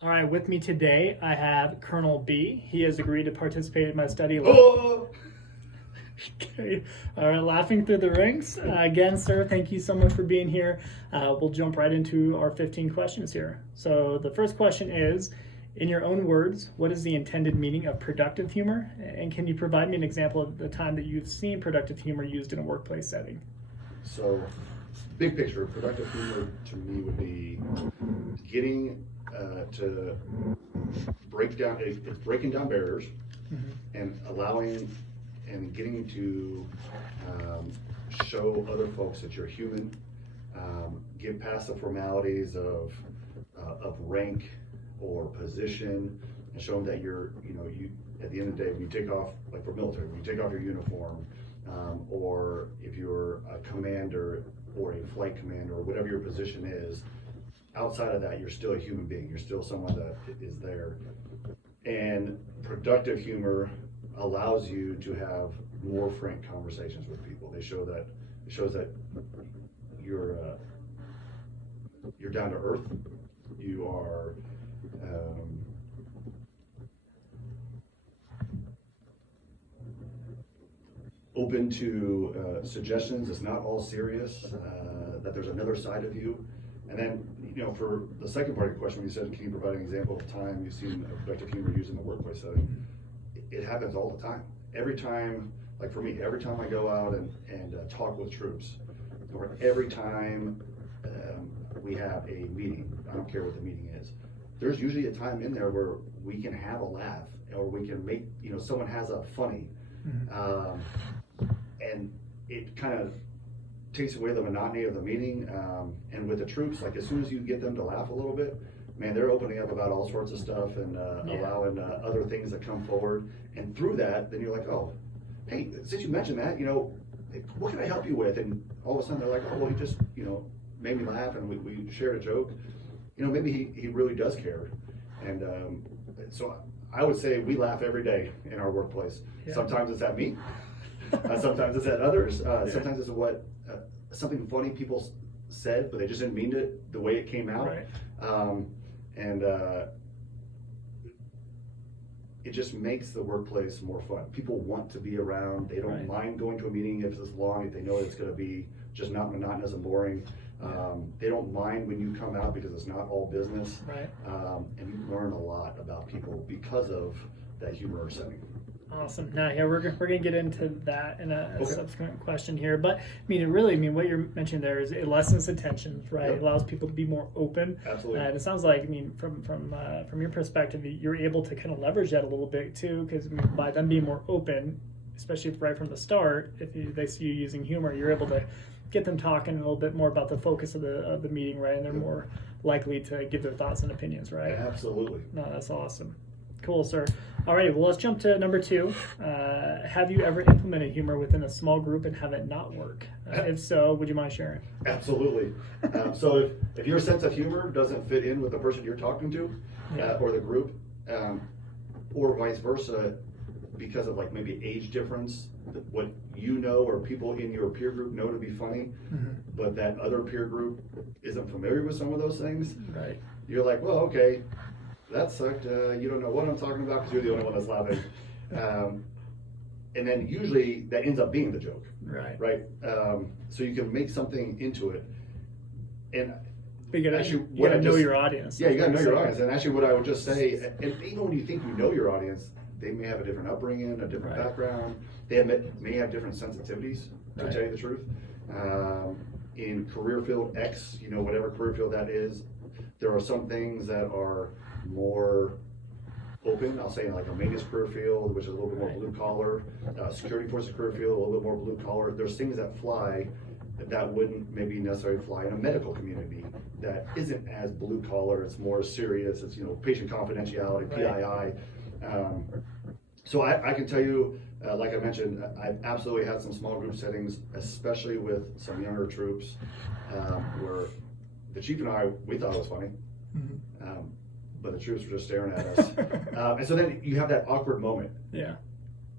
All right, with me today, I have Colonel B. He has agreed to participate in my study. Oh! Okay. All right, laughing through the ranks. Again, sir, thank you so much for being here. We'll jump right into our 15 questions here. So, the first question is, in your own words, what is the intended meaning of productive humor? And can you provide me an example of the time that you've seen productive humor used in a workplace setting? So, big picture, productive humor to me would be getting to it's breaking down barriers and allowing and getting to show other folks that you're human, get past the formalities of rank or position, and show them that you at the end of the day, when you take off, like for military, when you take off your uniform, or if you're a commander or a flight commander or whatever your position is, outside of that, you're still a human being. You're still someone that is there. And productive humor allows you to have more frank conversations with people. It shows that you're down to earth. You are open to suggestions. It's not all serious. That there's another side of you. And then, for the second part of your question, when you said, can you provide an example of time you've seen productive humor used in the workplace setting? It happens all the time. Every time, like for me, every time I go out and talk with troops, or every time we have a meeting, I don't care what the meeting is, there's usually a time in there where we can have a laugh, or we can make, someone has a funny, and it kind of takes away the monotony of the meeting. And with the troops, like as soon as you get them to laugh a little bit, man, they're opening up about all sorts of stuff and allowing other things to come forward. And through that, then you're like, oh, hey, since you mentioned that, what can I help you with? And all of a sudden they're like, oh, well, he just, made me laugh, and we shared a joke. Maybe he really does care. And so I would say we laugh every day in our workplace. Yeah. Sometimes it's at me. Sometimes it's at others. Sometimes it's what something funny people said, but they just didn't mean it the way it came out. Right. And it just makes the workplace more fun. People want to be around. They don't mind going to a meeting if it's long, if they know it's going to be just not monotonous and boring. They don't mind when you come out because it's not all business. Right. And you learn a lot about people because of that humor setting. Awesome. Now, we're gonna get into that in a subsequent question here, but what you're mentioning there is it lessens the tensions, right? Yep. It allows people to be more open. Absolutely. And it sounds like, from your perspective, you're able to kind of leverage that a little bit too, because by them being more open, especially right from the start, if they see you using humor, you're able to get them talking a little bit more about the focus of the meeting, right? And they're more likely to give their thoughts and opinions, right? Yeah, absolutely. No, that's awesome. Cool, sir. All right, well, let's jump to number 2. Have you ever implemented humor within a small group and have it not work? If so, would you mind sharing? Absolutely. So if your sense of humor doesn't fit in with the person you're talking to, or the group, or vice versa, because of like maybe age difference, what or people in your peer group know to be funny, but that other peer group isn't familiar with some of those things, right? You're like, well, okay, that sucked. You don't know what I'm talking about because you're the only one that's laughing. And then usually that ends up being the joke. Right. So you can make something into it. And but you gotta know your audience. Yeah, you gotta know your audience. And actually what I would just say, and even when you think you know your audience, they may have a different upbringing, a different background. They may have different sensitivities, to tell you the truth. In career field X, whatever career field that is, there are some things that are more open. I'll say like a maintenance career field, which is a little bit more blue collar, security forces career field, a little bit more blue collar. There's things that fly that wouldn't maybe necessarily fly in a medical community that isn't as blue collar. It's more serious. It's patient confidentiality, PII. So I can tell you, like I mentioned, I've absolutely had some small group settings, especially with some younger troops, where the chief and I, we thought it was funny. But the troops were just staring at us. And so then you have that awkward moment. Yeah.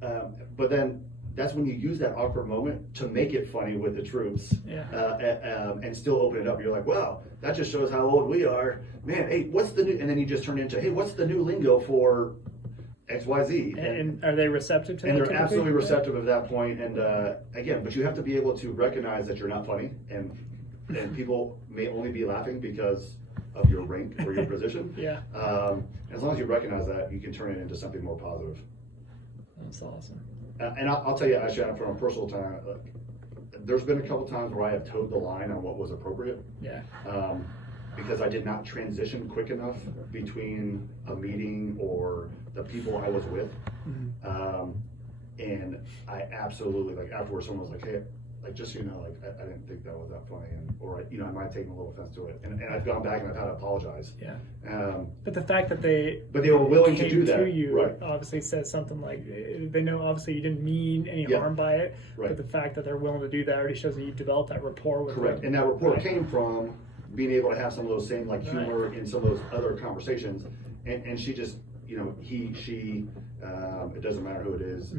But then that's when you use that awkward moment to make it funny with the troops, and still open it up. You're like, wow, that just shows how old we are, man. Hey, what's the new? And then you just turn into, hey, what's the new lingo for XYZ? And are they receptive to that? And they're typically? absolutely receptive at that point. And again, but you have to be able to recognize that you're not funny, and people may only be laughing because of your rank or your position. Yeah. As long as you recognize that, you can turn it into something more positive. That's awesome. And I'll tell you, actually, from a personal time, there's been a couple times where I have towed the line on what was appropriate. Yeah. Because I did not transition quick enough between a meeting or the people I was with. Mm-hmm. And I absolutely, like, afterwards, someone was like, hey, like, just so you know, like, I didn't think that was that funny, or I might have taken a little offense to it. And I've gone back and I've had to apologize. Yeah. But the fact that they were willing to do that, to you, right? Obviously says something like they know obviously you didn't mean any harm by it, right. But the fact that they're willing to do that already shows that you developed that rapport with Correct. them. And that rapport came from being able to have some of those same like humor Right. in some of those other conversations, and she just, she it doesn't matter who it is,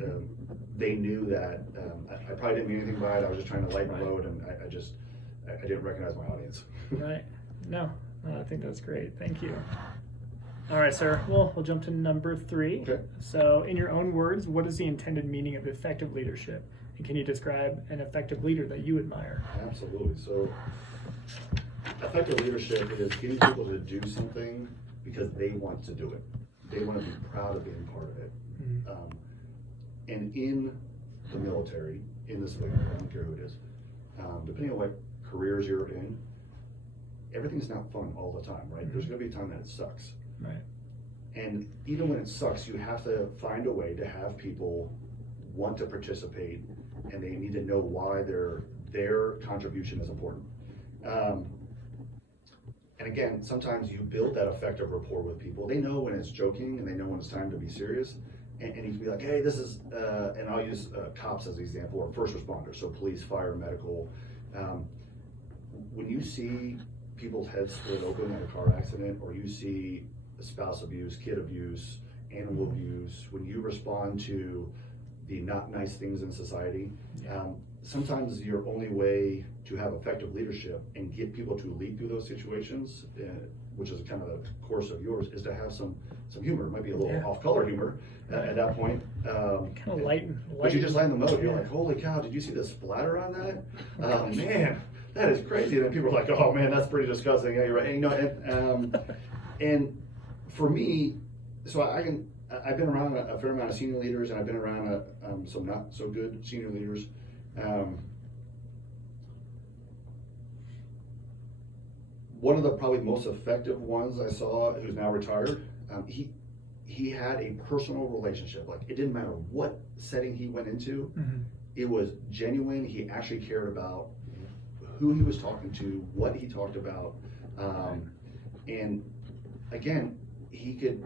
they knew that I probably didn't mean anything by it. I was just trying to lighten the load, and I didn't recognize my audience. Right. No, I think that's great. Thank you. All right, sir. Well, we'll jump to number 3. Okay. So, in your own words, what is the intended meaning of effective leadership? And can you describe an effective leader that you admire? Absolutely. So, effective leadership is getting people to do something because they want to do it. They want to be proud of being part of it. Mm-hmm. And in the military, in the civilian world, I don't care who it is, depending on what careers you're in, everything's not fun all the time, right? Mm-hmm. There's going to be a time that it sucks. Right. And even when it sucks, you have to find a way to have people want to participate, and they need to know why their contribution is important. And again, sometimes you build that effective rapport with people. They know when it's joking, and they know when it's time to be serious. And you can be like, hey, this is, and I'll use cops as an example, or first responders, so police, fire, medical. When you see people's heads split open in a car accident, or you see spouse abuse, kid abuse, animal abuse, when you respond to the not nice things in society, sometimes your only way to have effective leadership and get people to lead through those situations, which is kind of a course of yours, is to have some humor. It might be a little off-color humor at that point. Kind of lighten. But you just lighten the mood. You're like, holy cow, did you see the splatter on that? Oh man, that is crazy. And then people are like, oh man, that's pretty disgusting. Yeah, you're right. And, and for me, so I've been around a fair amount of senior leaders, and I've been around some not so good senior leaders. One of the probably most effective ones I saw, who's now retired, he had a personal relationship. Like, it didn't matter what setting he went into, it was genuine. He actually cared about who he was talking to, what he talked about, and again, he could,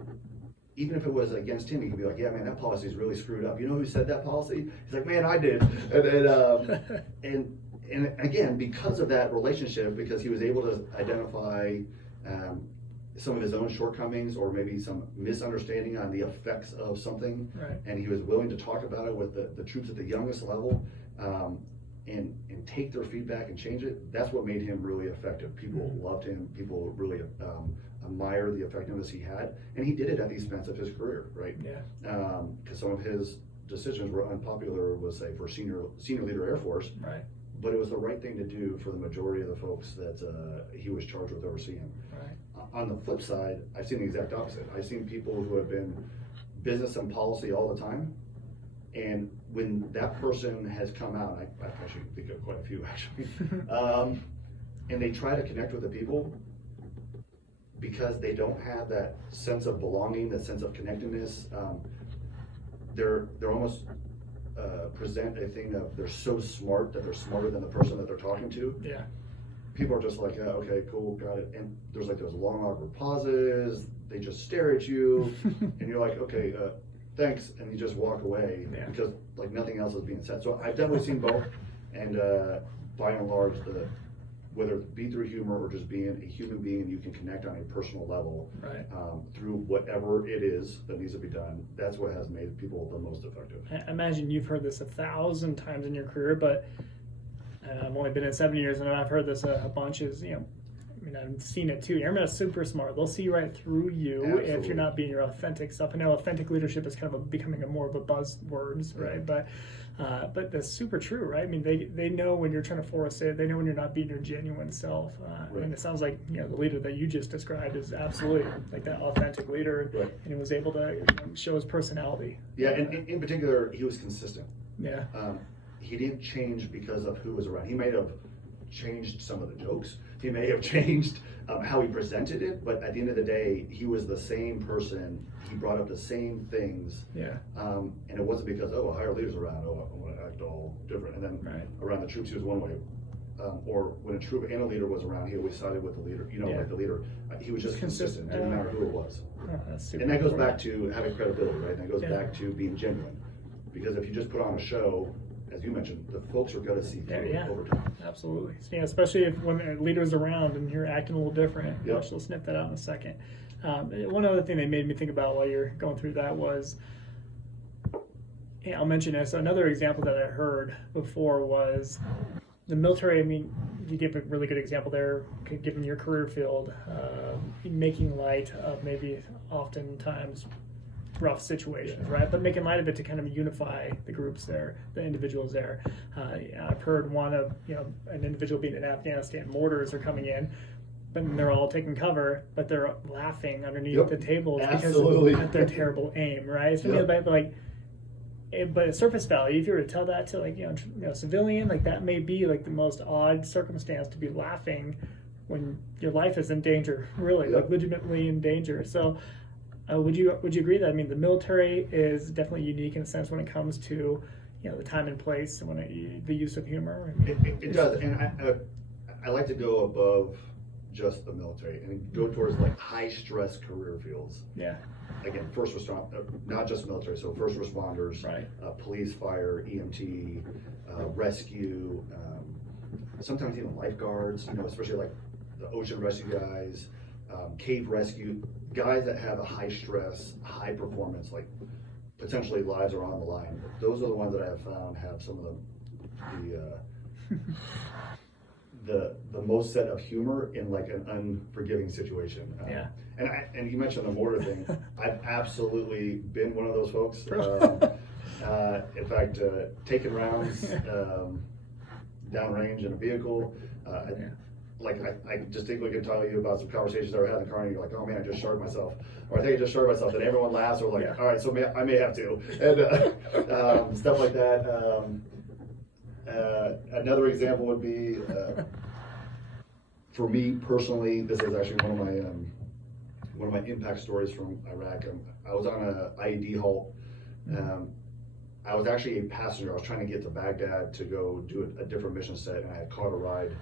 even if it was against him, he could be like, yeah, man, that policy is really screwed up. You know who said that policy? He's like, man, I did. And again, because of that relationship, because he was able to identify some of his own shortcomings, or maybe some misunderstanding on the effects of something, and he was willing to talk about it with the troops at the youngest level, and take their feedback and change it. That's what made him really effective. People loved him. People really admired the effectiveness he had, and he did it at the expense of his career, right? Because some of his decisions were unpopular, was say for senior leader Air Force, but it was the right thing to do for the majority of the folks that he was charged with overseeing. On the flip side, I've seen the exact opposite. I've seen people who have been business and policy all the time, and when that person has come out, I actually think of quite a few actually, and they try to connect with the people, because they don't have that sense of belonging, that sense of connectedness, they're almost present a thing of they're so smart that they're smarter than the person that they're talking to. People are just like, okay, cool, got it. And there's like those long awkward pauses. They just stare at you, and you're like, okay, thanks, and you just walk away because like nothing else is being said. So I've definitely seen both, and by and large, whether it be through humor or just being a human being, and you can connect on a personal level, Right. through whatever it is that needs to be done. That's what has made people the most effective. I imagine you've heard this 1,000 times in your career, but I've only been in 7 years, and I've heard this a bunch. I mean, I've seen it too. Airmen are super smart. They'll see right through you Absolutely. if you're not being your authentic self. I know authentic leadership is kind of becoming more of a buzzword, right? But that's super true, right? I mean, they know when you're trying to force it. They know when you're not being your genuine self. Right. And it sounds like the leader that you just described is absolutely like that authentic leader, Right. and he was able to show his personality. Yeah, and in particular, he was consistent. Yeah. He didn't change because of who was around. He may have changed some of the jokes. He may have changed how he presented it, but at the end of the day, he was the same person. He brought up the same things. Yeah. And it wasn't because, a higher leader's around, I want to act all different. And then Right. around the troops, he was one way. Or when a troop and a leader was around, he always sided with the leader. Yeah. Like the leader. He was just consistent. Didn't matter who it was. Oh, that's super And that goes important. back to having credibility, right? And that goes Yeah. back to being genuine. Because if you just put on a show, as you mentioned, the folks are going to see through Yeah. it over time. Absolutely. Yeah, especially when a leader's around and you're acting a little different. Yep. Which we'll snip that out in a second. One other thing they made me think about while you're going through that was, I'll mention this. Another example that I heard before was the military. I mean, you gave a really good example there, given your career field, making light of maybe oftentimes rough situations, right? But making light of it to kind of unify the groups there, the individuals there. I've heard one of, an individual being in Afghanistan, mortars are coming in, but they're all taking cover, but they're laughing underneath Yep. the tables Absolutely. because of their terrible aim, right? So, Yep. but at surface value, if you were to tell that to civilian, like that may be like the most odd circumstance to be laughing when your life is in danger, really, Yep. like legitimately in danger. So, would you agree that the military is definitely unique in a sense when it comes to the time and place and the use of humor? It does, and I like to go above just the military and go towards like high stress career fields. Yeah. Again, first responder, not just military, so first responders, Right. Police, fire, EMT, rescue, sometimes even lifeguards, especially like the ocean rescue guys, cave rescue, guys that have a high stress, high performance, like potentially lives are on the line. Those are the ones that I have found have some of the most set of humor in like an unforgiving situation. Yeah. And you mentioned the mortar thing. I've absolutely been one of those folks. In fact, taking rounds downrange in a vehicle. I distinctly can tell you about some conversations I had in the car, and you're like, oh man, I just sharted myself. Or I think I just sharted myself. And everyone laughs, or like, all right, so I may have to. And stuff like that. Another example would be, for me personally, this is actually one of my impact stories from Iraq. I was on a IED halt. I was actually a passenger. I was trying to get to Baghdad to go do a different mission set, and I had caught a ride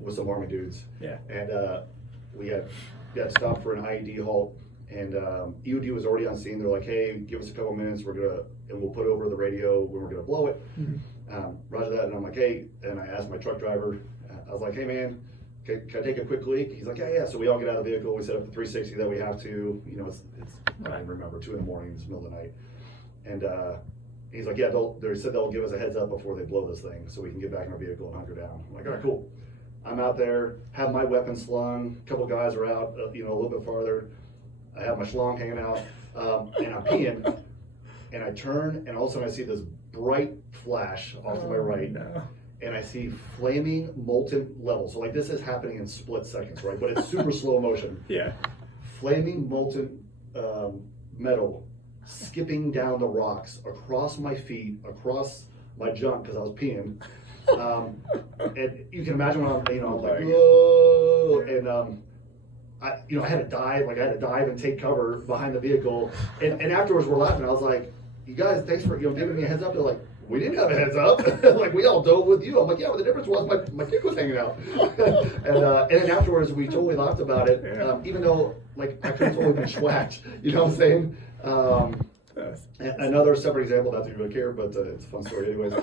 with some Army dudes. Yeah. And we had stopped for an IED halt, and EOD was already on scene. They're like, hey, give us a couple minutes. We'll put over the radio when we're gonna blow it. Roger that. And I'm like, hey, and I asked my truck driver, I was like, hey man, can I take a quick leak? He's like, yeah. So we all get out of the vehicle. We set up the 360 that we have to. It's I don't even remember, 2 a.m. It's the middle of the night. And he's like, yeah, they said they'll give us a heads up before they blow this thing, so we can get back in our vehicle and hunker down. I'm like, all right, cool. I'm out there, have my weapon slung. A couple guys are out, a little bit farther. I have my schlong hanging out, and I'm peeing. And I turn, and all of a sudden I see this bright flash off to my right. No. And I see flaming molten levels. So like this is happening in split seconds, right? But it's super slow motion. Yeah. Flaming molten metal skipping down the rocks across my feet, across my junk because I was peeing. And you can imagine when I'm like, whoa, and I had to dive, and take cover behind the vehicle. And afterwards we're laughing. I was like, you guys, thanks for giving me a heads up. They're like, we didn't have a heads up. Like we all dove with you. I'm like, yeah, but the difference was my dick was hanging out. And then afterwards we totally laughed about it, even though like I could have totally been schwacked. You know what I'm saying? Another separate example, not that you really care, but it's a fun story anyways.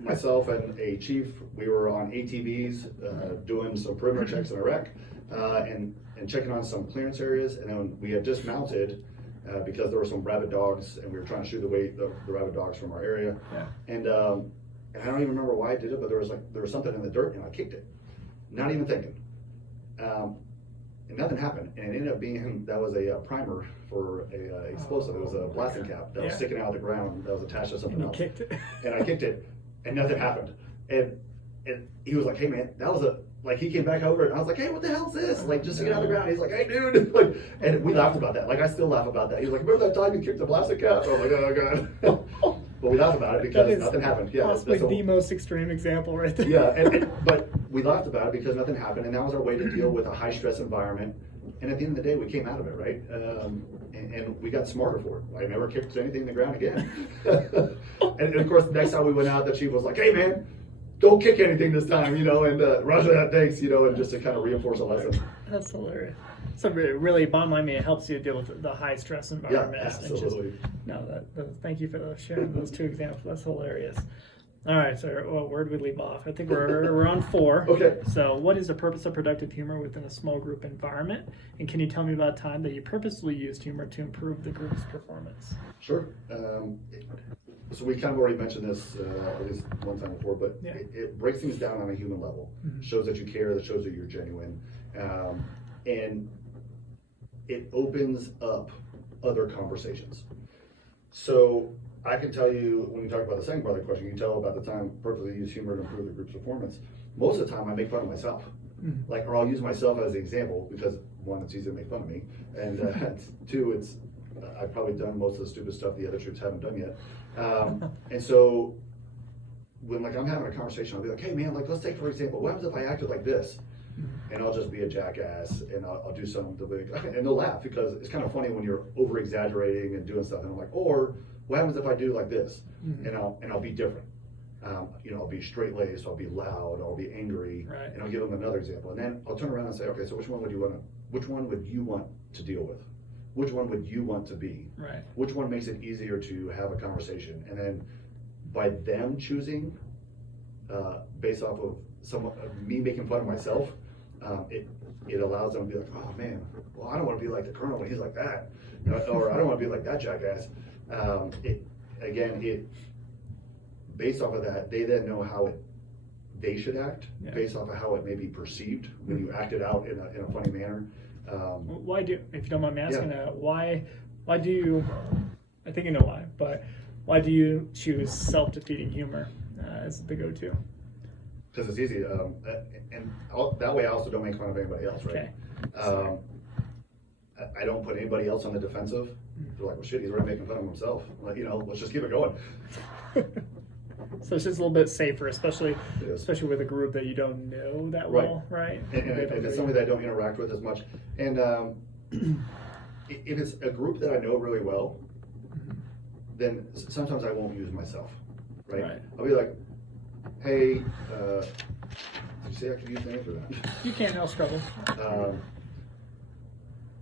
myself and a chief, we were on ATVs doing some perimeter checks in Iraq and checking on some clearance areas. And then we had dismounted because there were some rabid dogs, and we were trying to shoot away the rabid dogs from our area. Yeah. And I don't even remember why I did it, but there was something in the dirt, and I kicked it, not even thinking. And nothing happened, and it ended up being that was a primer for a explosive. It was a blasting cap that was sticking out of the ground that was attached to something And you else. kicked it. And I kicked it, and nothing happened. And he was like, "Hey man, that was a." Like he came back over and I was like, "Hey, what the hell's this?" Like just to get out of the ground. He's like, "Hey, dude!" Like, and we laughed about that. Like I still laugh about that. He's like, "Remember that time you kicked the plastic cap?" I was like, "Oh god." But we laughed about it because nothing happened. Yeah, that's like the most extreme example right there. Yeah, but we laughed about it because nothing happened, and that was our way to deal with a high stress environment. And at the end of the day, we came out of it, right? And we got smarter for it. I never kicked anything in the ground again. and of course, the next time we went out, the chief was like, "Hey, man, don't kick anything this time," and Roger that, thanks, and just to kind of reinforce a lesson. That's hilarious. So really, bottom line, it helps you deal with the high stress environment. Yeah, absolutely. Thank you for sharing those two examples. That's hilarious. All right, so where did we leave off? I think we're on 4. Okay. So what is the purpose of productive humor within a small group environment? And can you tell me about a time that you purposely used humor to improve the group's performance? Sure. So we kind of already mentioned this at least one time before, but it breaks things down on a human level. Mm-hmm. Shows that you care, that shows that you're genuine. And it opens up other conversations. So I can tell you, when you talk about the second part of the question, you can tell about the time purposely use humor to improve the group's performance. Most of the time I make fun of myself. Mm-hmm. Or I'll use myself as an example because one, it's easy to make fun of me, and two, I've probably done most of the stupid stuff the other troops haven't done yet. And so when I'm having a conversation, I'll be like, "Hey man, let's take for example, what happens if I acted like this?" And I'll just be a jackass, and I'll do something and they'll laugh because it's kind of funny when you're over exaggerating and doing stuff. And I'm like, or what happens if I do like this? And I'll be different. I'll be straight laced, I'll be loud, I'll be angry, right. And I'll give them another example. And then I'll turn around and say, okay, so which one would you want to deal with? Which one would you want to be? Right. Which one makes it easier to have a conversation? And then by them choosing, based off of me making fun of myself, it allows them to be like, "Oh man, well I don't want to be like the colonel when he's like that," or "I don't want to be like that jackass." Based off of that, they then know how they should act based off of how it may be perceived when you act it out in a funny manner. Why do, if you don't mind me asking, why do you? I think you know why, but why do you choose self-defeating humor as the go-to? Because it's easy, and that way I also don't make fun of anybody else, right? Okay. I don't put anybody else on the defensive. They're like, "Well, shit, he's already making fun of himself." Like, let's just keep it going. So it's just a little bit safer, especially with a group that you don't know that well, right? And if it's somebody that I don't interact with as much, and if it's a group that I know really well, then sometimes I won't use myself, right? I'll be like, "Hey, did you say I could use names for that?" You can't, no trouble.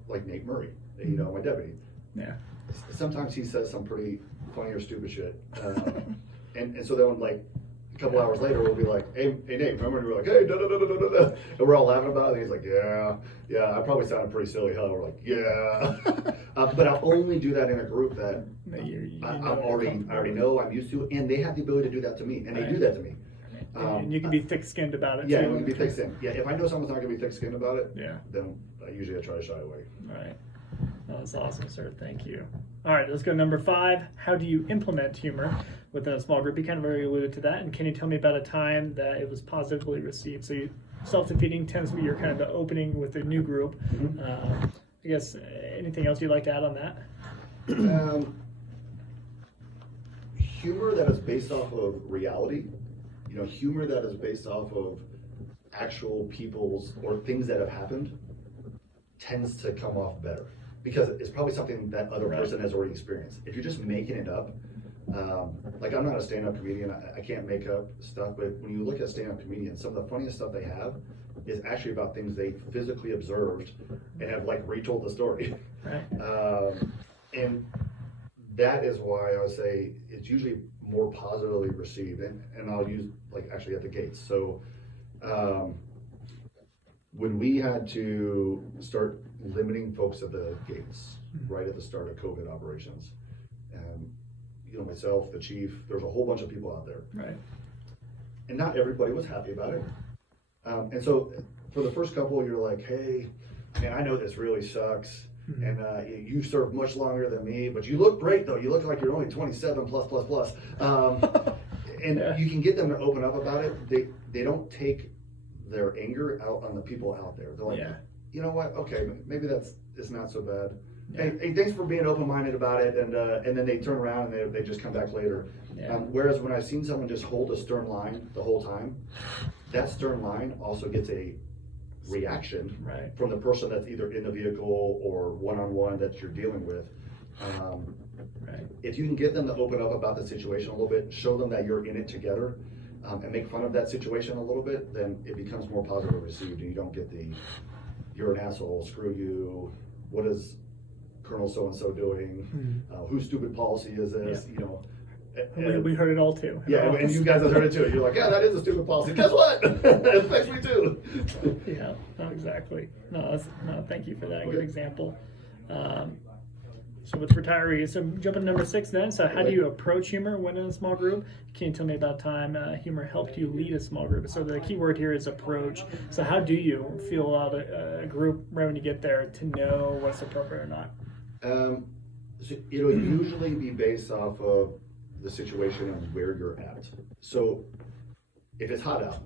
Like Nate Murray, my deputy. Yeah. Sometimes he says some pretty funny or stupid shit. And so then a couple hours later we'll be like, hey Nate, remember? And we're like, "Hey, da da da da da da," and we're all laughing about it. And he's like, yeah, I probably sounded pretty silly, huh? We're like, yeah. But I'll only do that in a group that I already know, I'm used to, and they have the ability to do that to me, and they do that to me. And you can be thick-skinned about it. Yeah, too. you can be thick-skinned. Yeah, if I know someone's not going to be thick-skinned about it, then usually I try to shy away. Right. Oh, that's awesome, sir. Thank you. All right, let's go to number 5. How do you implement humor within a small group? You kind of already alluded to that. And can you tell me about a time that it was positively received? So self-defeating tends to be your kind of the opening with a new group. I guess anything else you'd like to add on that? Humor that is based off of reality, humor that is based off of actual people's or things that have happened tends to come off better because it's probably something that other person has already experienced. If you're just making it up, I'm not a stand-up comedian, I can't make up stuff, but when you look at stand-up comedians, some of the funniest stuff they have is actually about things they physically observed and have retold the story. Right. And that is why I would say it's usually more positively received. And I'll use like actually at the gates. So when we had to start limiting folks at the gates right at the start of COVID operations, you know, myself, the chief, there's a whole bunch of people out there. Right. And not everybody was happy about it. And so for the first couple, you're like, hey, man, I know this really sucks. And you served much longer than me, but you look great though. You look like you're only 27 plus. And you can get them to open up about it. They don't take their anger out on the people out there. They're like, you know what? Okay, maybe it's not so bad. Hey, thanks for being open-minded about it. And then they turn around and they just come back later. Whereas when I've seen someone just hold a stern line the whole time, that stern line also gets a reaction from the person that's either in the vehicle or one-on-one that you're dealing with. If you can get them to open up about the situation a little bit, show them that you're in it together, and make fun of that situation a little bit, then it becomes more positively received, and you don't get the "you're an asshole," "screw you," "what is Colonel so-and-so doing," "whose stupid policy is this," you know. We heard it all too. Yeah, and you guys have heard it too. You're like, yeah, that is a stupid policy. Guess what? It affects me too. Yeah, no, exactly. No, thank you for that. Good example. So with retirees, so jumping to number 6 then. So how do you approach humor when in a small group? Can you tell me about time humor helped you lead a small group? So the key word here is approach. So how do you feel out a group right when you get there to know what's appropriate or not? So it'll usually be based off of the situation and where you're at. So if it's hot out,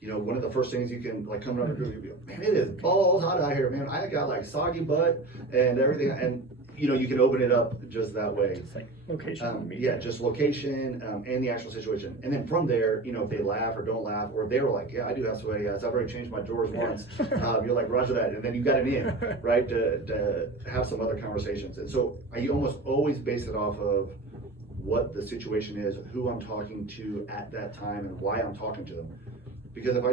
you know, one of the first things you can like come around the group, you'll be like, man, it is balls hot out here, man. I got like soggy butt and everything. And you know, you can open it up just that way. Just like location. Just location and the actual situation. And then from there, you know, if they laugh or don't laugh, or they were like, yeah, I do have sweaty ass. I've already changed my drawers once. You're like, roger that. And then you got it in, right, to have some other conversations. And so I almost always base it off of what the situation is, who I'm talking to at that time, and why I'm talking to them. Because if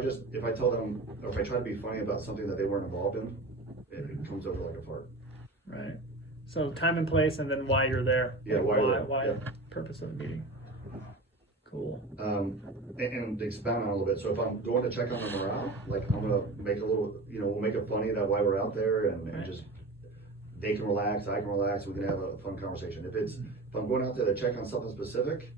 I tell them, or if I try to be funny about something that they weren't involved in, it comes over like a fart. Right. So time and place, and then why you're there. Yeah, why purpose of the meeting. Cool. And to expound on it a little bit, so if I'm going to check on the morale, like I'm gonna make a little, you know, we'll make it funny that why we're out there, and just they can relax, I can relax, we can have a fun conversation. If I'm going out there to check on something specific,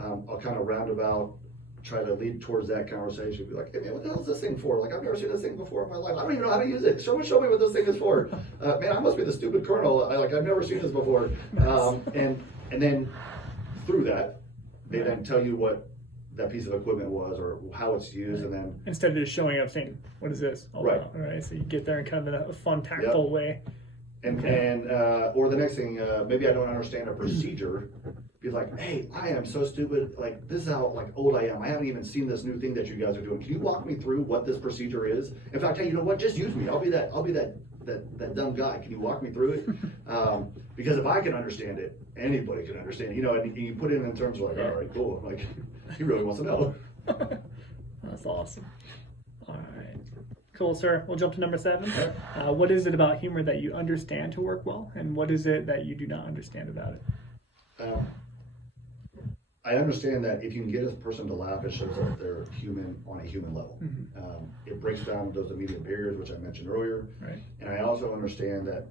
I'll kind of roundabout try to lead towards that conversation. Be like, hey man, what the hell is this thing for? Like, I've never seen this thing before in my life. I don't even know how to use it. Show me what this thing is for. Man, I must be the stupid colonel. I've never seen this before. And then through that, they then tell you what that piece of equipment was or how it's used, and then instead of just showing up saying, what is this all about? Right. So you get there in kind of a fun, tactful way. And or the next thing, maybe I don't understand a procedure. Be like, hey, I am so stupid. Like, this is how like old I am. I haven't even seen this new thing that you guys are doing. Can you walk me through what this procedure is? In fact, hey, you know what? Just use me. I'll be that dumb guy. Can you walk me through it? Because if I can understand it, anybody can understand it. You know, and you put it in terms of like, all right, cool. Like, he really wants to know. That's awesome. All right. Cool, sir. We'll jump to number 7. What is it about humor that you understand to work well, and what is it that you do not understand about it? I understand that if you can get a person to laugh, it shows that they're human on a human level. It breaks down those immediate barriers, which I mentioned earlier. Right. And I also understand that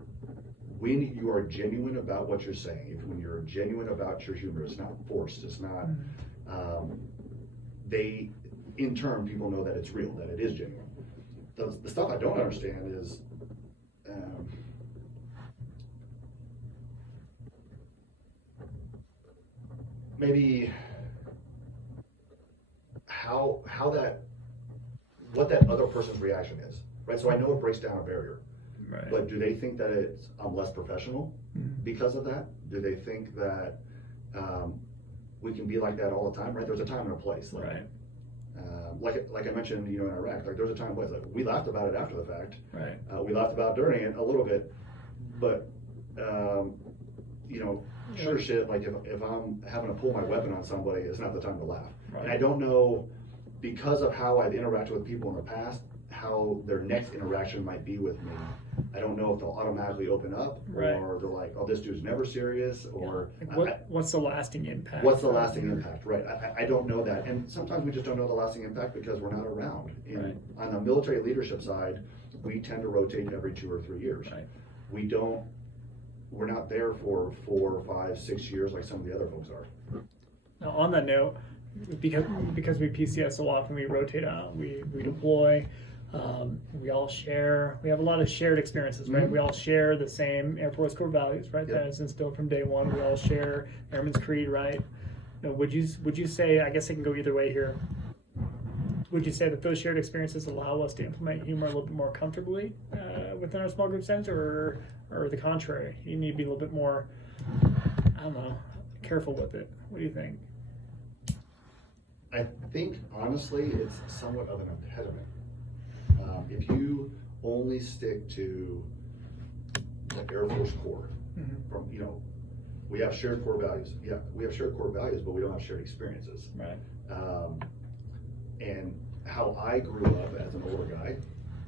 when you are genuine about what you're saying, when you're genuine about your humor, it's not forced. It's not. In turn, people know that it's real, that it is genuine. The stuff I don't understand is. Maybe what that other person's reaction is, right? So I know it breaks down a barrier, right? But do they think that I'm less professional because of that? Do they think that we can be like that all the time, right? There's a time and a place, like, right? Like I mentioned, you know, in Iraq, like there's a time and place. Like we laughed about it after the fact, right? We laughed about during it a little bit, but you know. Sure shit, like if I'm having to pull my weapon on somebody, it's not the time to laugh. Right. And I don't know, because of how I've interacted with people in the past, how their next interaction might be with me. I don't know if they'll automatically open up, Right. or they're like, oh, this dude's never serious, or Like what's the lasting impact? what's the lasting impact, right? I don't know that, and sometimes we just don't know the lasting impact because we're not around. And Right. on the military leadership side, we tend to rotate every 2 or 3 years. Right. We're not there for 4, 5, 6 years like some of the other folks are. Now, on that note, because we PCS so often, we rotate out, we deploy, we all share, we have a lot of shared experiences, right? Mhm. We all share the same Air Force Corps values, right? Yep. That is instilled from day one. We all share Airman's Creed, right? Now, would you say, I guess it can go either way here, would you say that those shared experiences allow us to implement humor a little bit more comfortably within our small group settings, or the contrary? You need to be a little bit more, I don't know, careful with it. What do you think? I think honestly, it's somewhat of an impediment. If you only stick to the Air Force Corps, from we have shared core values. Yeah, we have shared core values, but we don't have shared experiences. Right. And how I grew up as an older guy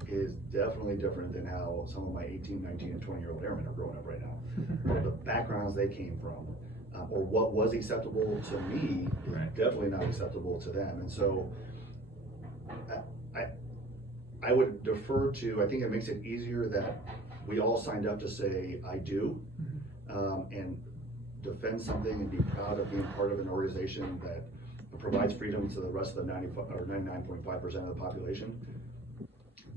is definitely different than how some of my 18, 19, and 20-year-old airmen are growing up right now. Or the backgrounds they came from, or what was acceptable to me is Right. definitely not acceptable to them. And so I would defer to, I think it makes it easier that we all signed up to say, I do, and defend something and be proud of being part of an organization that provides freedom to the rest of the 99.5% of the population.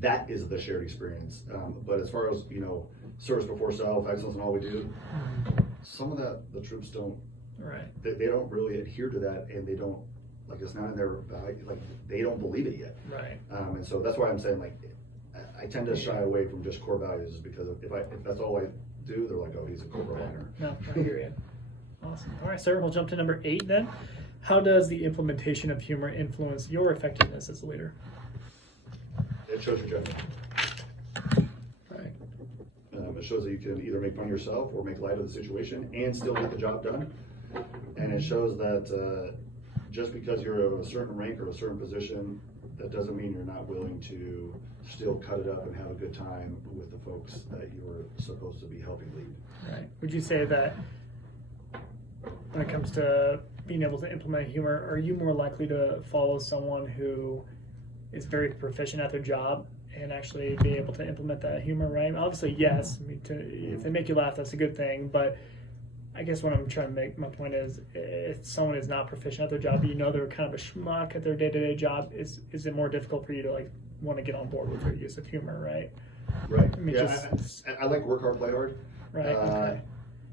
That is the shared experience. But as far as, service before self, excellence in all we do, some of that, the troops don't, Right. they don't really adhere to that, and they don't, like, it's not in their value, like, they don't believe it yet. Right. And so that's why I'm saying, like, I tend to shy away from just core values, because if that's all I do, they're like, oh, he's a corporate liner. No, I hear you. Awesome. All right, sir, we'll jump to number 8 then. How does the implementation of humor influence your effectiveness as a leader? It shows your judgment. Right. It shows that you can either make fun of yourself or make light of the situation and still get the job done. And it shows that just because you're of a certain rank or a certain position, that doesn't mean you're not willing to still cut it up and have a good time with the folks that you're supposed to be helping lead. Right. Would you say that when it comes to being able to implement humor, are you more likely to follow someone who is very proficient at their job and actually be able to implement that humor, right? Obviously, yes. If they make you laugh, that's a good thing. But I guess what I'm trying to make my point is, if someone is not proficient at their job, but they're kind of a schmuck at their day-to-day job, is it more difficult for you to want to get on board with their use of humor, right? Right. I mean, Yeah, I like work hard, play hard. Right. Okay.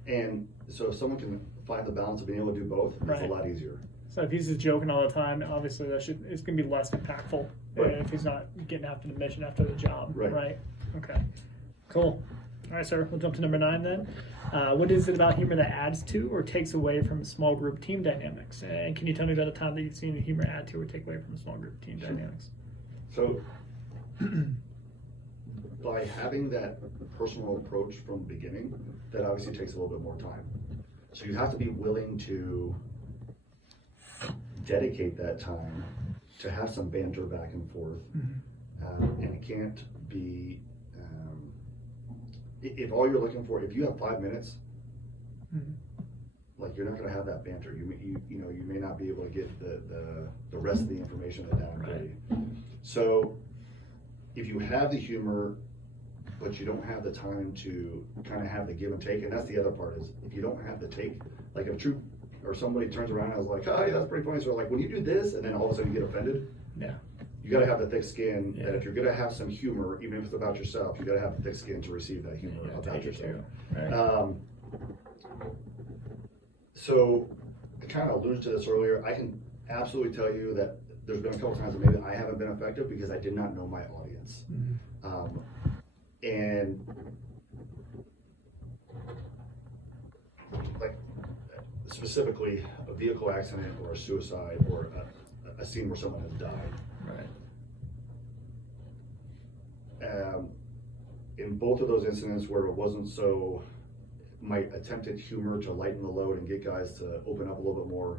And so if someone can find the balance of being able to do both, it's Right. a lot easier. So if he's just joking all the time, obviously it's going to be less impactful Right. if he's not getting after the mission, after the job. Right. Okay. Cool. All right, sir. We'll jump to number 9 then. What is it about humor that adds to or takes away from small group team dynamics? And can you tell me about a time that you've seen humor add to or take away from small group team dynamics? So by having that personal approach from the beginning, that obviously takes a little bit more time. So you have to be willing to dedicate that time to have some banter back and forth. And it can't be, if all you're looking for, if you have 5 minutes, like, you're not going to have that banter. You may not be able to get the rest of the information down. Right. So if you have the humor, but you don't have the time to kind of have the give and take, and that's the other part, is if you don't have the take, like if a troop or somebody turns around and is like, oh yeah, that's pretty funny, so like, when you do this, and then all of a sudden you get offended, Yeah. you got to have the thick skin. Yeah. That if you're going to have some humor, even if it's about yourself, you got to have the thick skin to receive that humor Yeah, about take it yourself. too. Right. So I kind of alluded to this earlier. I can absolutely tell you that there's been a couple times that maybe I haven't been effective because I did not know my audience. And like, specifically a vehicle accident or a suicide or a scene where someone has died. Right. In both of those incidents where it wasn't so, my attempted humor to lighten the load and get guys to open up a little bit more,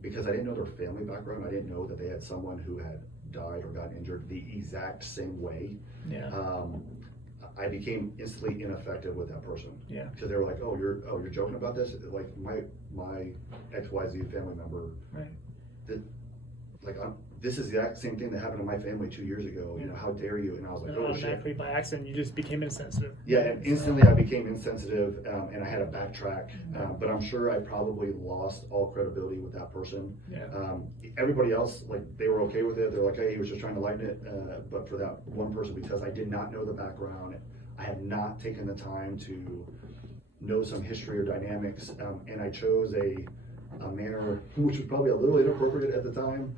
because I didn't know their family background. I didn't know that they had someone who had died or got injured the exact same way, Yeah. I became instantly ineffective with that person. Yeah. Because they were like, you're joking about this? Like my XYZ family member, Right. this is the exact same thing that happened to my family 2 years ago. You know, how dare you? And I was like, And oh shit. automatically by accident, you just became insensitive. Yeah, and instantly I became insensitive, and I had to backtrack. But I'm sure I probably lost all credibility with that person. Yeah. Everybody else, like, they were okay with it. They're like, hey, he was just trying to lighten it. But for that one person, because I did not know the background, I had not taken the time to know some history or dynamics, and I chose a manner which was probably a little inappropriate at the time.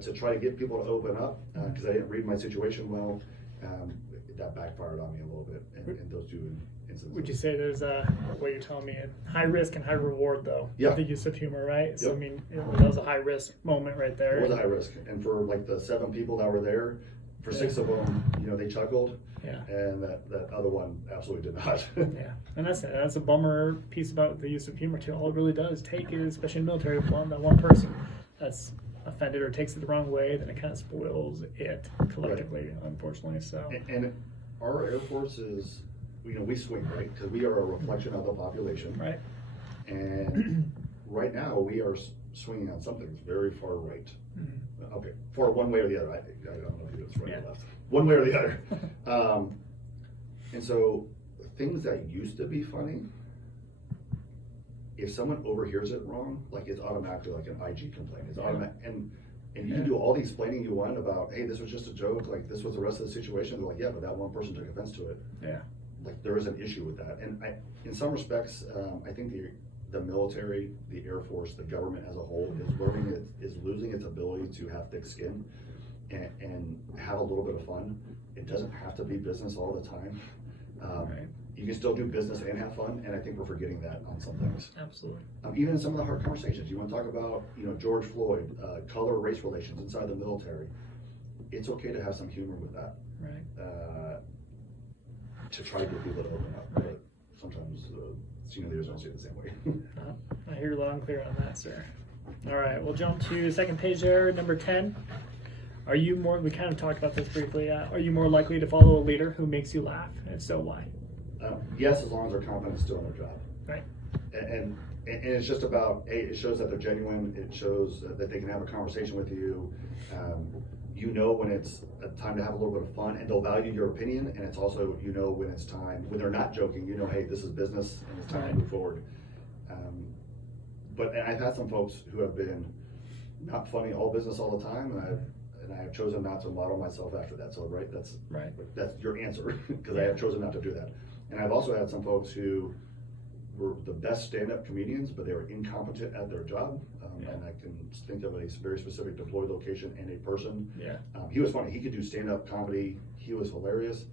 To try to get people to open up, because I didn't read my situation well, that backfired on me a little bit in those two instances. Would you say there's what you're telling me, a high risk and high reward though? Yeah. With the use of humor, right? So Yep. I mean, that was a high risk moment right there. It was a high risk, and for like the 7 people that were there, for 6 of them, you know, they chuckled, Yeah. and that other one absolutely did not. Yeah, and that's a bummer piece about the use of humor too. All it really does take is, especially in the military, that one person that's offended or takes it the wrong way, then it kind of spoils it collectively, unfortunately. So And our Air Force is, you know, we swing, right? Because we are a reflection of the population. right, And right now we are swinging on something that's very far right. Mm-hmm. Okay, for one way or the other. I don't know if it's right Yeah. or left. One way or the other. And so things that used to be funny, if someone overhears it wrong, like, it's automatically like an IG complaint. It's automatic, and you can do all the explaining you want about, hey, this was just a joke, like, this was the rest of the situation. They're like, yeah, but that one person took offense to it. yeah, Like, there is an issue with that. And in some respects, I think the military, the Air Force, the government as a whole is losing its ability to have thick skin and have a little bit of fun. It doesn't have to be business all the time. Right. You can still do business and have fun, and I think we're forgetting that on some things. absolutely, Even in some of the hard conversations, you want to talk about, you know, George Floyd, color, race relations inside the military. It's okay to have some humor with that, right. to try to get people to open up. But sometimes senior leaders don't see it the same way. I hear you loud and clear on that, sir. All right, we'll jump to the second page there, number 10. Are you more? We kind of talked about this briefly. Are you more likely to follow a leader who makes you laugh? If so, why? Yes, as long as they're confident still in their job. Right. And it's just about, it shows that they're genuine. It shows that they can have a conversation with you. You know when it's time to have a little bit of fun, and they'll value your opinion. And it's also, you know, when it's time, when they're not joking, you know, hey, this is business and it's time to move forward. But I've had some folks who have been not funny, all business all the time, and I have chosen not to model myself after that. So that's your answer, because I have chosen not to do that. And I've also had some folks who were the best stand-up comedians, but they were incompetent at their job. And I can think of a very specific deployed location and a person. Yeah. He was funny. He could do stand-up comedy. He was hilarious.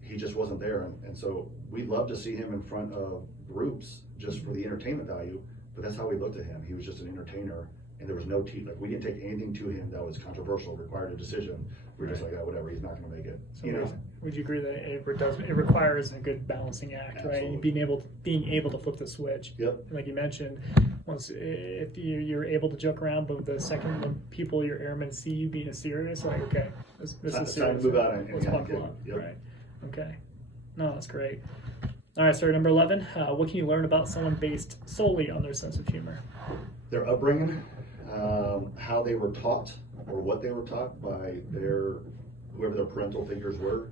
He just wasn't there. And so we'd love to see him in front of groups just for the entertainment value, but that's how we looked at him. He was just an entertainer, and there was no teeth. Like, we didn't take anything to him that was controversial, required a decision. We're just like, oh, whatever, he's not gonna make it. So You know? would you agree that it requires a good balancing act, Absolutely. right? Being able to flip the switch. Yep. Like you mentioned, if you're able to joke around, but the second when people, your airmen, see you being serious, like, okay, this is Time serious. to move out and Let's yeah, buckle good. up. Yep. Right. Okay. No, that's great. All right, sir. Number 11. What can you learn about someone based solely on their sense of humor? Their upbringing, how they were taught, or what they were taught by whoever their parental figures were,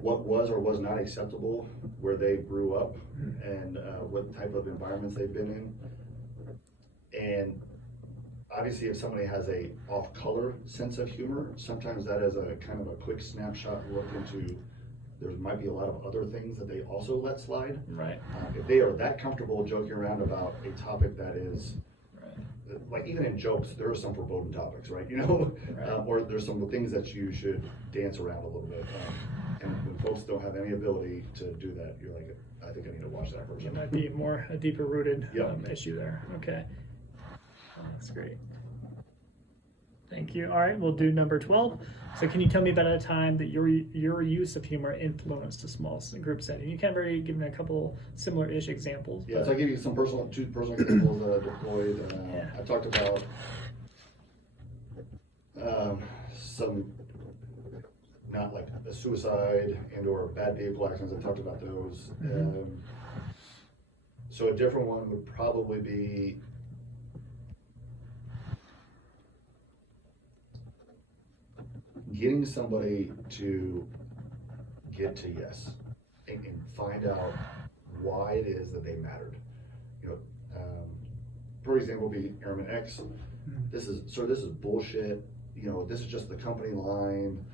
what was or was not acceptable where they grew up, and what type of environments they've been in. And obviously, if somebody has a off-color sense of humor, sometimes that is a kind of a quick snapshot look into, there might be a lot of other things that they also let slide. Right. If they are that comfortable joking around about a topic that is, like, even in jokes, there are some forbidden topics, right? You know, or there's some things that you should dance around a little bit. And when folks don't have any ability to do that, you're like, I think I need to watch that person. It might be a deeper rooted Yep. issue there. Okay. Oh, that's great. Thank you. All right, we'll do number 12. So can you tell me about a time that your use of humor influenced a small group setting? You can't really give me a couple similar-ish examples. Yeah, so I'll give you two personal examples deployed. Yeah. I talked about some, not like a suicide and or bad vehicle accidents, I talked about those. So a different one would probably be getting somebody to get to yes and find out why it is that they mattered. You know, for example, would be Airman X. This is bullshit. You know, this is just the company line.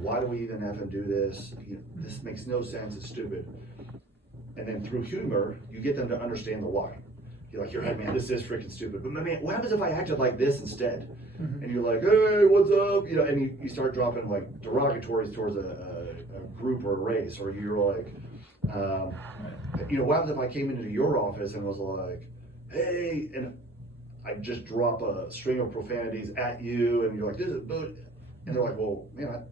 Why do we even have to do this? This makes no sense. It's stupid. And then through humor, you get them to understand the why. You're like, you're right, man, this is freaking stupid. But man, what happens if I acted like this instead? And you're like, hey, what's up? You know, and you start dropping like derogatories towards a group or a race, or you're like, you know, what happens if I came into your office and was like, hey, and I just drop a string of profanities at you, and you're like, this is, and they're like, well, man,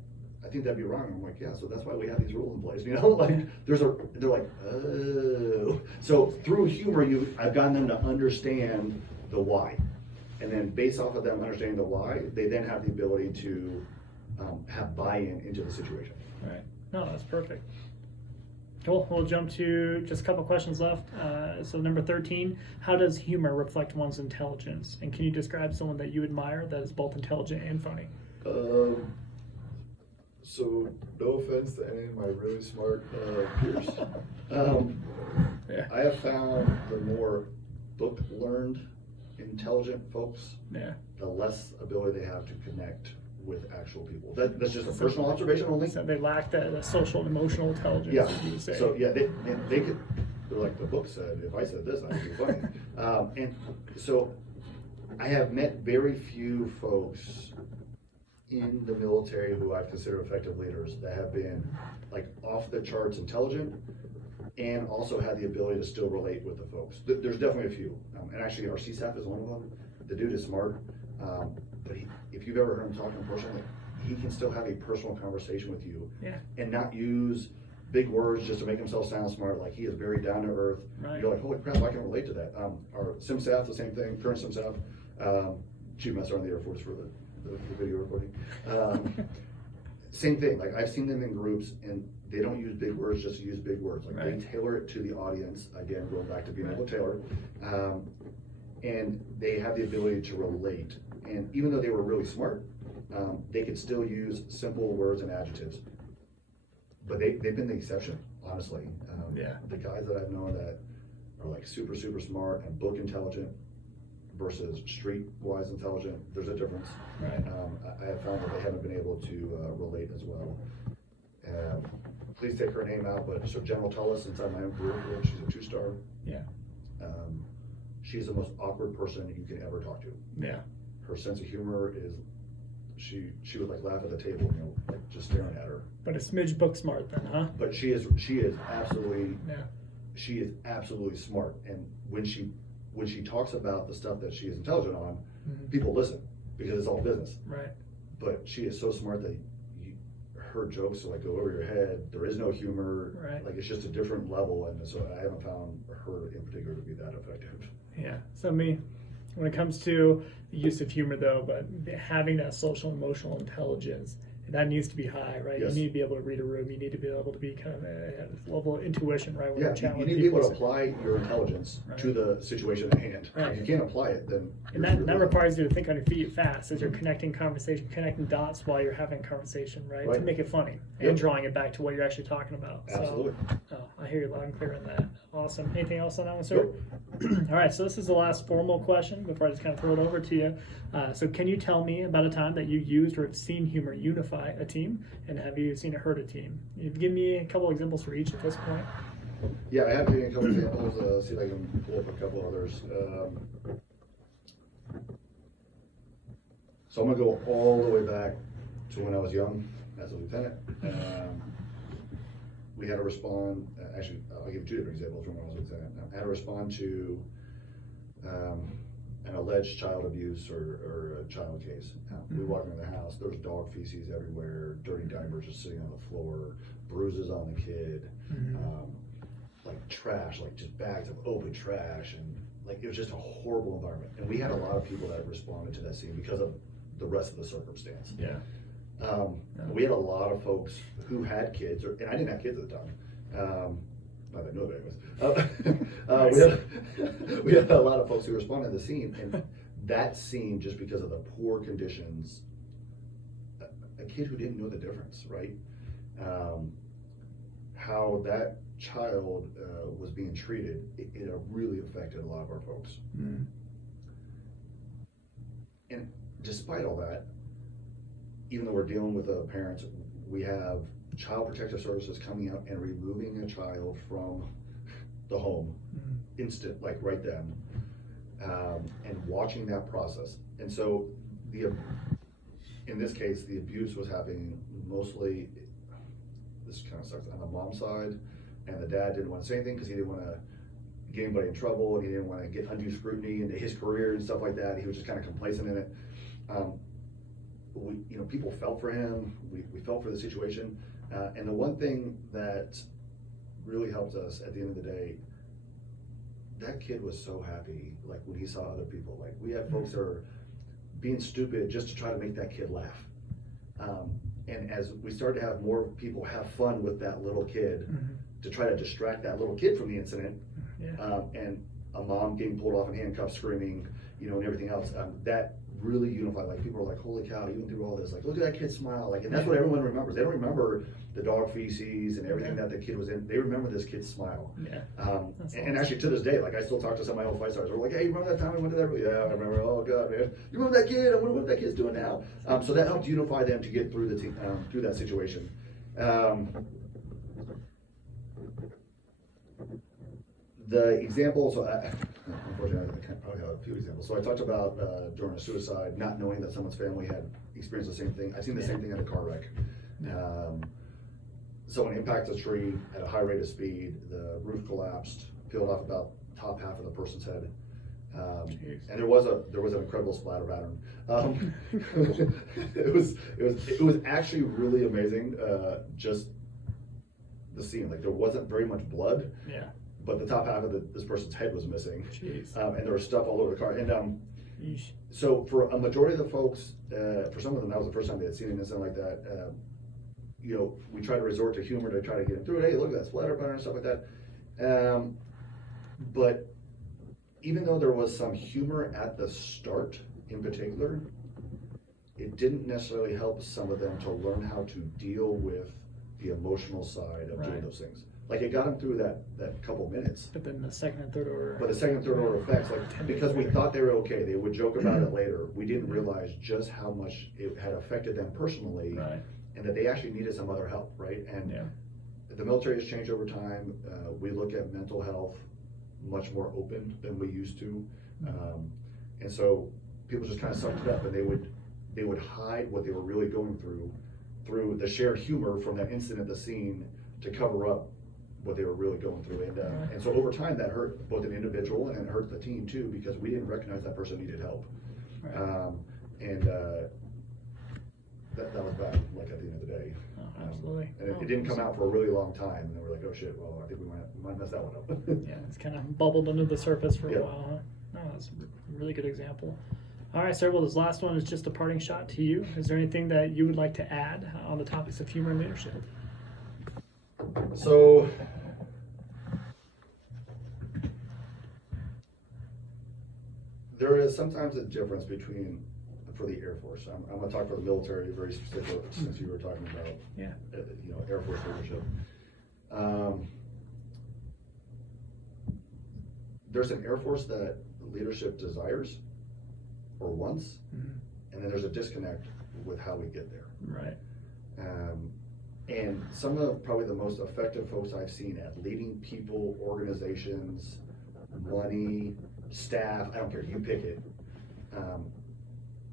I think that'd be wrong. I'm like, yeah, so that's why we have these rules in place, you know? Like, they're like, oh. So through humor, I've gotten them to understand the why. And then based off of them understanding the why, they then have the ability to have buy-in into the situation. Right. No, that's perfect. Cool. We'll jump to just a couple questions left. So number 13, how does humor reflect one's intelligence? And can you describe someone that you admire that is both intelligent and funny? So no offense to any of my really smart peers. Yeah. I have found the more book-learned, intelligent folks, the less ability they have to connect with actual people. That's just a personal observation only. So they lack the social and emotional intelligence, Yeah. as you would say. So yeah, they could. They're like, the book said, if I said this, I would be funny. And so I have met very few folks in the military who I consider effective leaders that have been like off the charts intelligent and also had the ability to still relate with the folks. There's definitely a few. And actually our CSAF is one of them. The dude is smart. But if you've ever heard him talk in person, he can still have a personal conversation with you and not use big words just to make himself sound smart. Like, he is very down to earth. Right. You're like, holy crap, I can relate to that. Our SimSAF, the same thing, current SimSAF, Chief Master on the Air Force for the video recording. Same thing, like I've seen them in groups and they don't use big words just to use big words. Like they tailor it to the audience, again, going back to being able to tailor. And they have the ability to relate. And even though they were really smart, they could still use simple words and adjectives. But they've been the exception, honestly. The guys that I've known that are like super, super smart and book intelligent versus street-wise intelligent, there's a difference. Right. I have found that they haven't been able to relate as well. Please take her name out, but so General Tullis inside my own group, she's a 2-star. Yeah. She's the most awkward person you can ever talk to. Yeah. Her sense of humor is, she would like laugh at the table, you know, like just staring at her. But a smidge book smart then, huh? But she is absolutely, she is absolutely smart. And when she talks about the stuff that she is intelligent on, people listen because it's all business. Right. But she is so smart that her jokes like go over your head. There is no humor. Right. Like, it's just a different level, and so I haven't found her in particular to be that effective. Yeah. So when it comes to the use of humor, though, but having that social and emotional intelligence, that needs to be high, right? Yes. You need to be able to read a room. You need to be able to be kind of a level of intuition, right? When you're chatting you with need to be people. able to apply your intelligence to the situation at hand. Right. If you can't apply it, then And that requires you to think on your feet fast as you're connecting connecting dots while you're having conversation, right? To make it funny and drawing it back to what you're actually talking about. Absolutely. So, I hear you loud and clear on that. Awesome. Anything else on that one, sir? Nope. All right, so this is the last formal question before I just kind of throw it over to you. So can you tell me about a time that you used or have seen humor unify a team, and have you seen it hurt a team? Give me a couple examples for each at this point. Yeah, I have given a couple examples. See if I can pull up a couple others. So I'm going to go all the way back to when I was young as a lieutenant. We had to respond, actually, I'll give 2 different examples from when I was a lieutenant. I had to respond to an alleged child abuse or a child case. We walked into the house, there was dog feces everywhere, dirty diapers just sitting on the floor, bruises on the kid, like trash, like just bags of open trash, and like it was just a horrible environment. And we had a lot of people that responded to that scene because of the rest of the circumstance. Yeah. We had a lot of folks who had kids, and I didn't have kids at the time. Not that I know of anyways. We had a lot of folks who responded to the scene, and that scene, just because of the poor conditions, a kid who didn't know the difference, right? How that child was being treated, it really affected a lot of our folks. And despite all that, even though we're dealing with the parents, we have Child Protective Services coming out and removing a child from the home instant, like right then, and watching that process. And so in this case, the abuse was happening mostly, this kind of sucks, on the mom's side, and the dad didn't want to say anything because he didn't want to get anybody in trouble, and he didn't want to get undue scrutiny into his career and stuff like that. He was just kind of complacent in it. People felt for him. We felt for the situation. And the one thing that really helped us at the end of the day, that kid was so happy, like when he saw other people. Like we had folks that are being stupid just to try to make that kid laugh. And as we started to have more people have fun with that little kid to try to distract that little kid from the incident, and a mom getting pulled off in handcuffs screaming, and everything else, that really unified. Like people are like, holy cow, even through all this, like look at that kid smile, like, and that's what everyone remembers. They don't remember the dog feces and everything that the kid was in. They remember this kid's smile. And actually to this day, like I still talk to some of my old fight stars. We're like, hey, remember that time we went to that? Yeah, I remember. Oh god, man, you remember that kid? I wonder what that kid's doing now. So that helped unify them to get through through that situation. The example, so unfortunately I probably have a few examples. So I talked about during a suicide, not knowing that someone's family had experienced the same thing. I've seen the same thing at a car wreck. Someone impacted a tree at a high rate of speed, the roof collapsed, peeled off about top half of the person's head. And there was an incredible splatter pattern. It was actually really amazing, just the scene. Like there wasn't very much blood. But the top half of this person's head was missing. And there was stuff all over the car. And so for a majority of the folks, for some of them, that was the first time they had seen an incident like that. We try to resort to humor to try to get them through it. Hey, look at that splatter pattern and stuff like that. But even though there was some humor at the start in particular, it didn't necessarily help some of them to learn how to deal with the emotional side of doing those things. Like it got them through that couple minutes. But then the second and third order. But the second and third order effects, like because we thought they were okay, they would joke about it later. We didn't realize just how much it had affected them personally, and that they actually needed some other help, right? And the military has changed over time. We look at mental health much more open than we used to, and so people just kind of sucked it up, and they would hide what they were really going through the shared humor from that incident at the scene to cover up what they were really going through. And so over time that hurt both an individual and it hurt the team too, because we didn't recognize that person needed help. That was bad, like at the end of the day. Absolutely. And it didn't come out for a really long time, and then we're like, oh shit, well, I think we might mess that one up. It's kind of bubbled under the surface for a while, huh? No, that's a really good example. All right, sir, well, this last one is just a parting shot to you. Is there anything that you would like to add on the topics of humor and leadership? So, there is sometimes a difference between, for the Air Force, I'm going to talk for the military very specifically, since you were talking about Air Force leadership. There's an Air Force that leadership desires or wants, and then there's a disconnect with how we get there. And some of probably the most effective folks I've seen at leading people, organizations, money, staff, I don't care, you pick it.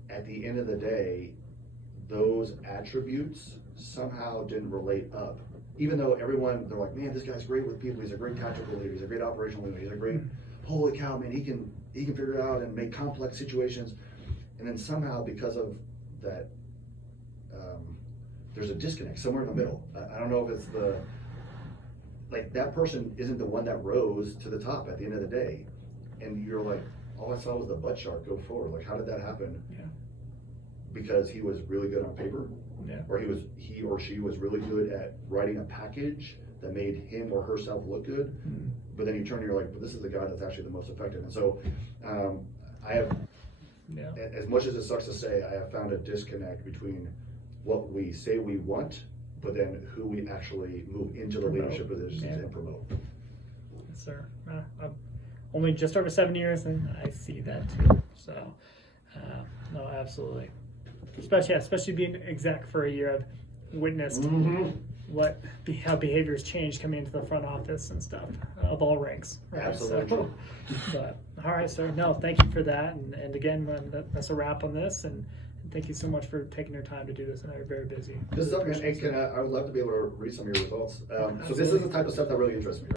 At the end of the day, those attributes somehow didn't relate up. Even though everyone, they're like, man, this guy's great with people, he's a great tactical leader, he's a great operational leader, he's a great, holy cow, man, he can figure it out and make complex situations. And then somehow, because of that, there's a disconnect somewhere in the middle. I don't know if it's that person isn't the one that rose to the top at the end of the day. And you're like, all I saw was the butt shark go forward. Like, how did that happen? because he was really good on paper, Yeah. or he or she was really good at writing a package that made him or herself look good. But then you turn and you're like, but this is the guy that's actually the most effective. And so I have, Yeah. as much as it sucks to say, I have found a disconnect between what we say we want, but then who we actually move into the Promote. leadership positions Yeah. and promote. Yes, sir. I'm only just over 7 years, and I see that too. So, no, absolutely. Especially being exec for a year, I've witnessed how behaviors change coming into the front office and stuff of all ranks. Right? Absolutely So, true. but all right, sir. No, thank you for that. And again, that's a wrap on this. And thank you so much for taking your time to do this. I know you're very busy. Just something, Appreciate it. I would love to be able to read some of your results. So this is Absolutely. the type of stuff that really interests me.